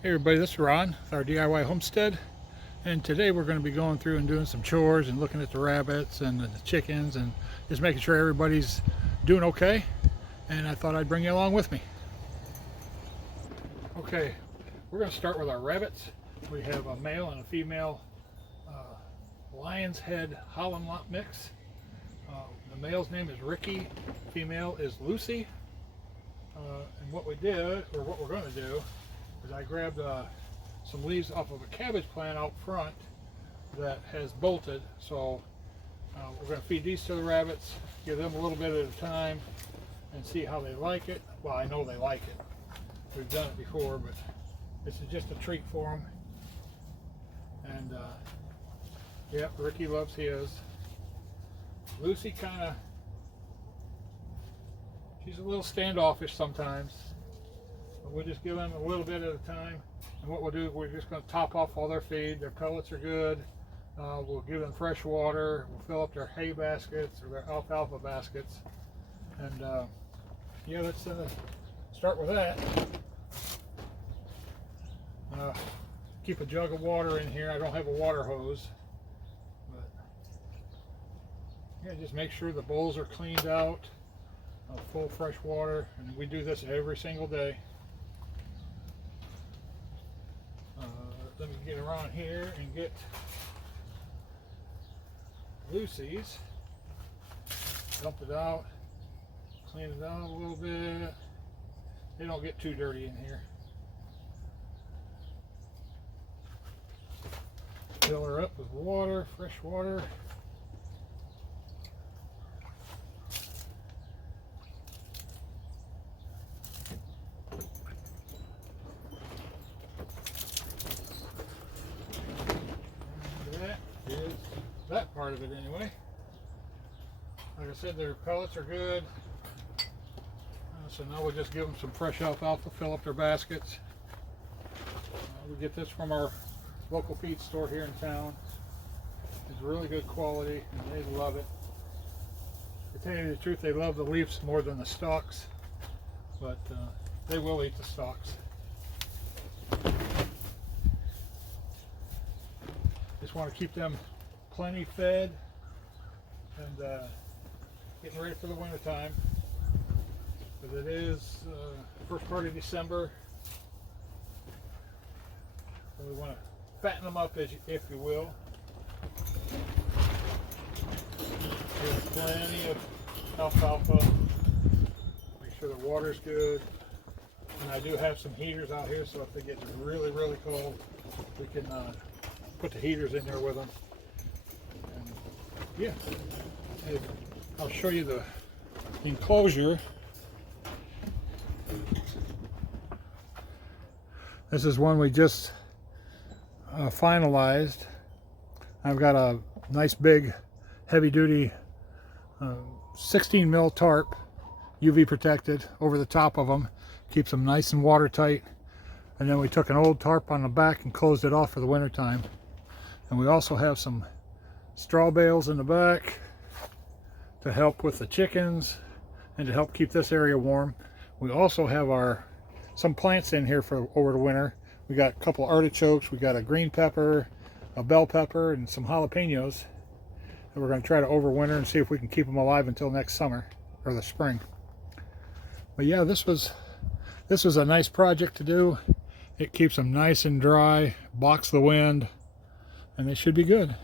Hey everybody, this is Ron with our DIY Homestead, and today we're going to be going through and doing some chores and looking at the rabbits and the chickens and just making sure everybody's doing okay, and I thought I'd bring you along with me. Okay, we're going to start with our rabbits. We have a male and a female lion's head Holland lot mix. The male's name is Ricky, female is Lucy, and what we're going to do is I grabbed some leaves off of a cabbage plant out front that has bolted. So we're going to feed these to the rabbits, give them a little bit at a time, and see how they like it. Well, I know they like it. We've done it before, but this is just a treat for them. And yep, Ricky loves his. Lucy she's a little standoffish sometimes. We'll just give them a little bit at a time, and what we'll do is we're just going to top off all their feed. Their pellets are good. We'll give them fresh water. We'll fill up their hay baskets or their alfalfa baskets, and yeah, let's start with that. Keep a jug of water in here. I don't have a water hose, but yeah, just make sure the bowls are cleaned out, full fresh water, and we do this every single day. Let me get around here and get Lucy's. Dump it out, clean it out a little bit. They don't get too dirty in here. Fill her up with water, fresh water. That part of it anyway. Like I said, their pellets are good. So now we'll just give them some fresh alfalfa, fill up their baskets. We get this from our local feed store here in town. It's really good quality and they love it. To tell you the truth, they love the leaves more than the stalks, but they will eat the stalks. Just want to keep them plenty fed and getting ready for the winter time, but it is first part of December, so we want to fatten them up, if you will. Give plenty of alfalfa, make sure the water's good, and I do have some heaters out here, so if they get really cold, we can put the heaters in there with them. Yeah, I'll show you the enclosure. This is one we just finalized. I've got a nice big heavy duty 16 mil tarp, UV protected, over the top of them. Keeps them nice and watertight. And then we took an old tarp on the back and closed it off for the winter time. And we also have some straw bales in the back to help with the chickens and to help keep this area warm. We also have some plants in here for over the winter. We got a couple artichokes, we got a green pepper, a bell pepper, and some jalapenos that we're going to try to overwinter and see if we can keep them alive until next summer or the spring. But yeah, this was a nice project to do. It keeps them nice and dry, blocks the wind, and they should be good.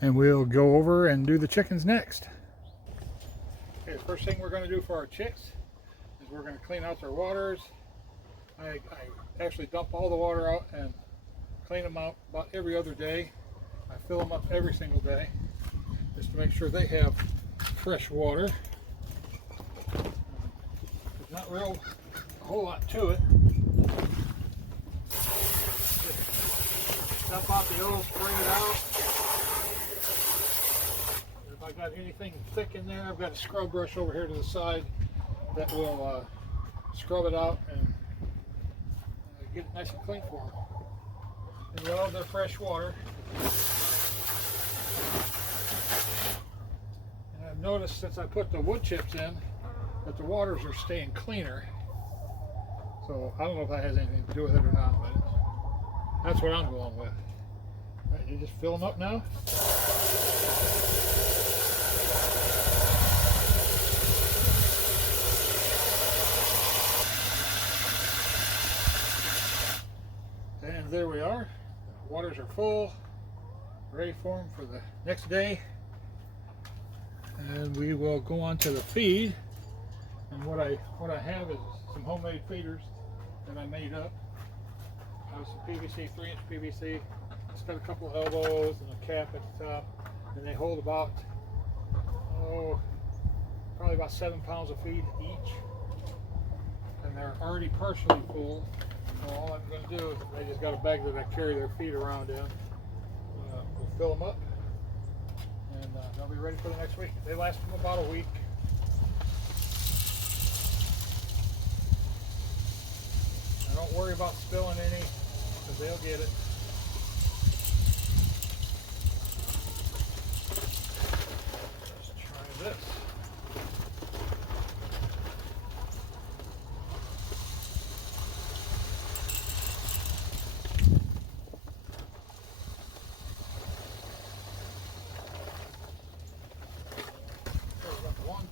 And we'll go over and do the chickens next. Okay, the first thing we're going to do for our chicks is we're going to clean out their waters. I actually dump all the water out and clean them out about every other day. I fill them up every single day just to make sure they have fresh water. There's not a whole lot to it. Just dump out the oil, spray it out. If I got anything thick in there, I've got a scrub brush over here to the side that will scrub it out and get it nice and clean for them. They love their fresh water. And I've noticed since I put the wood chips in that the waters are staying cleaner. So I don't know if that has anything to do with it or not, but that's what I'm going with. All right, you just fill them up now. And there we are. The waters are full, ready for them for the next day. And we will go on to the feed. And what I have is some homemade feeders that I made up. I have some PVC, 3-inch PVC. It's got a couple of elbows and a cap at the top. And they hold about, probably about 7 pounds of feed each. And they're already partially full. So all I'm going to do is I just got a bag that I carry their feed around in. We'll fill them up. And they'll be ready for the next week. They last them about a week. Now don't worry about spilling any, because they'll get it. Let's try this.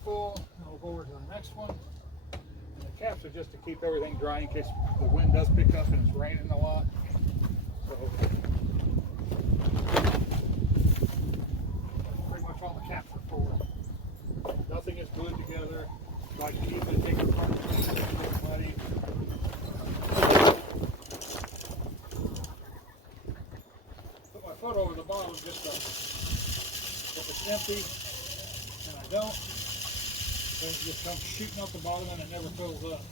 Full, and we'll go over to the next one. And the caps are just to keep everything dry in case the wind does pick up and it's raining a lot. So pretty much all the caps are full. Nothing is glued together, so I can easily take it apart and make it muddy. Put my foot over the bottom just if it's empty, and I don't. It just comes shooting up the bottom and it never fills up.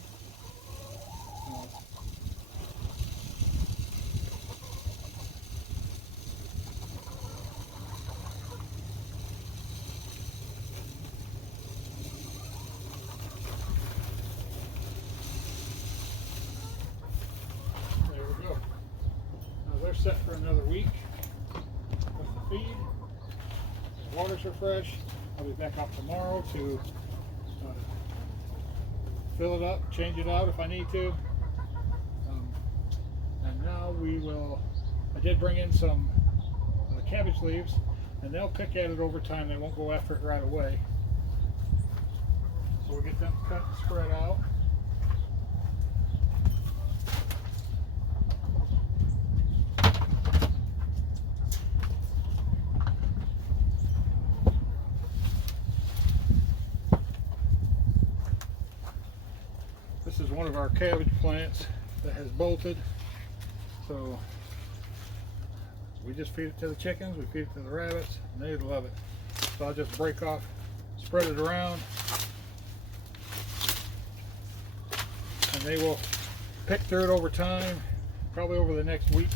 There we go. Now they're set for another week with the feed. The waters are fresh. I'll be back out tomorrow to fill it up, change it out if I need to. And now we will, I did bring in some cabbage leaves, and they'll pick at it over time. They won't go after it right away. So we'll get them cut and spread out. This is one of our cabbage plants that has bolted, so we just feed it to the chickens, we feed it to the rabbits, and they love it. So I'll just break off, spread it around, and they will pick through it over time. Probably over the next week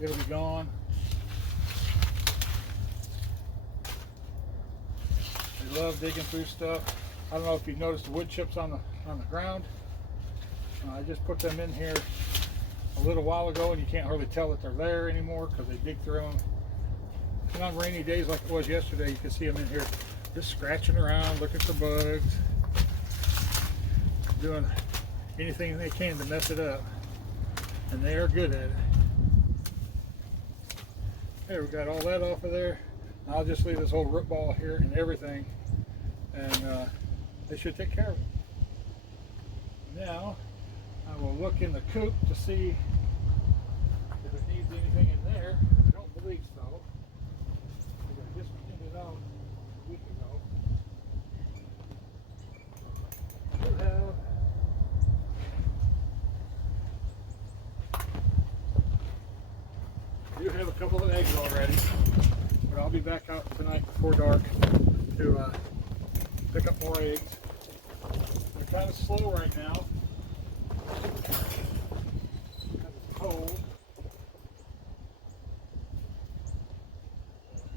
it'll be gone. They love digging through stuff. I don't know if you've noticed the wood chips on the ground. I just put them in here a little while ago, and you can't hardly tell that they're there anymore because they dig through them. And on rainy days like it was yesterday, you can see them in here just scratching around, looking for bugs, doing anything they can to mess it up, and they are good at it. There, we got all that off of there. Now I'll just leave this whole root ball here and everything, and they should take care of it. Now I will look in the coop to see if it needs anything in there. I don't believe so. I just cleaned it out a week ago. I do have a couple of eggs already, but I'll be back out tonight before dark to pick up more eggs. They're kind of slow right now because it's cold,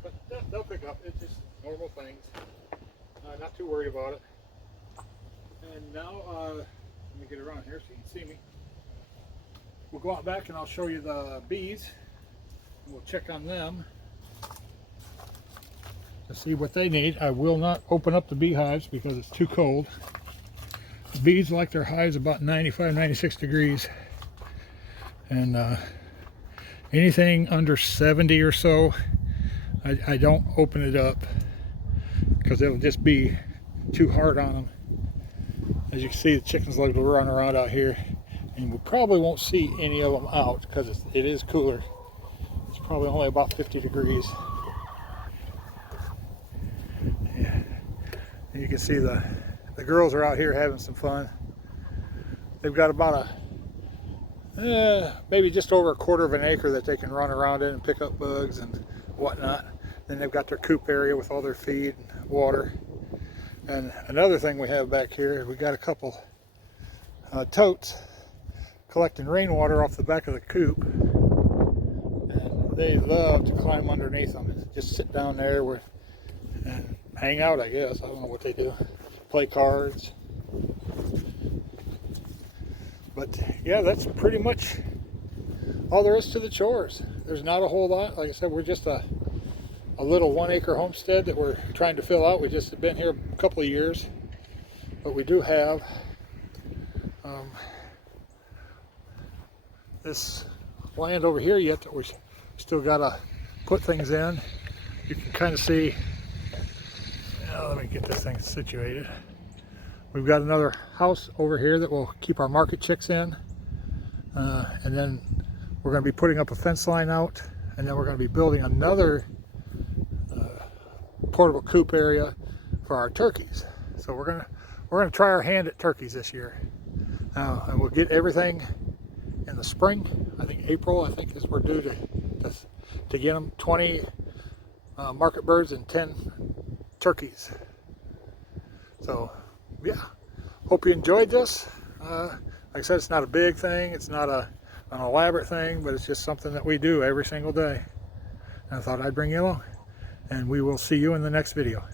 but they'll pick up. It's just normal things. Not too worried about it. And now let me get around here so you can see me. We'll go out back and I'll show you the bees. We'll check on them to see what they need. I will not open up the beehives because it's too cold. bees like their hives about 95, 96 degrees. And anything under 70 or so, I don't open it up because it'll just be too hard on them. As you can see, the chickens like to run around out here, and we probably won't see any of them out because it is cooler. It's probably only about 50 degrees. Yeah. And you can see the girls are out here having some fun. They've got about maybe just over 1/4 of an acre that they can run around in and pick up bugs and whatnot. Then they've got their coop area with all their feed and water. And another thing we have back here, we got a couple totes collecting rainwater off the back of the coop. And they love to climb underneath them and just sit down there and hang out, I guess. I don't know what they do. Play cards. But yeah, that's pretty much all there is to the chores. There's not a whole lot. Like I said, we're just a little 1-acre homestead that we're trying to fill out. We just have been here a couple of years, but we do have this land over here yet that we still got to put things in. You can kind of see, let me get this thing situated. We've got another house over here that will keep our market chicks in, and then we're going to be putting up a fence line out, and then we're going to be building another portable coop area for our turkeys. So we're gonna try our hand at turkeys this year, and we'll get everything in the spring. I think April, is we're due to get them 20 market birds and 10 turkeys. So yeah, hope you enjoyed this. Like I said, it's not a big thing, it's not an elaborate thing, but it's just something that we do every single day, and I thought I'd bring you along. And we will see you in the next video.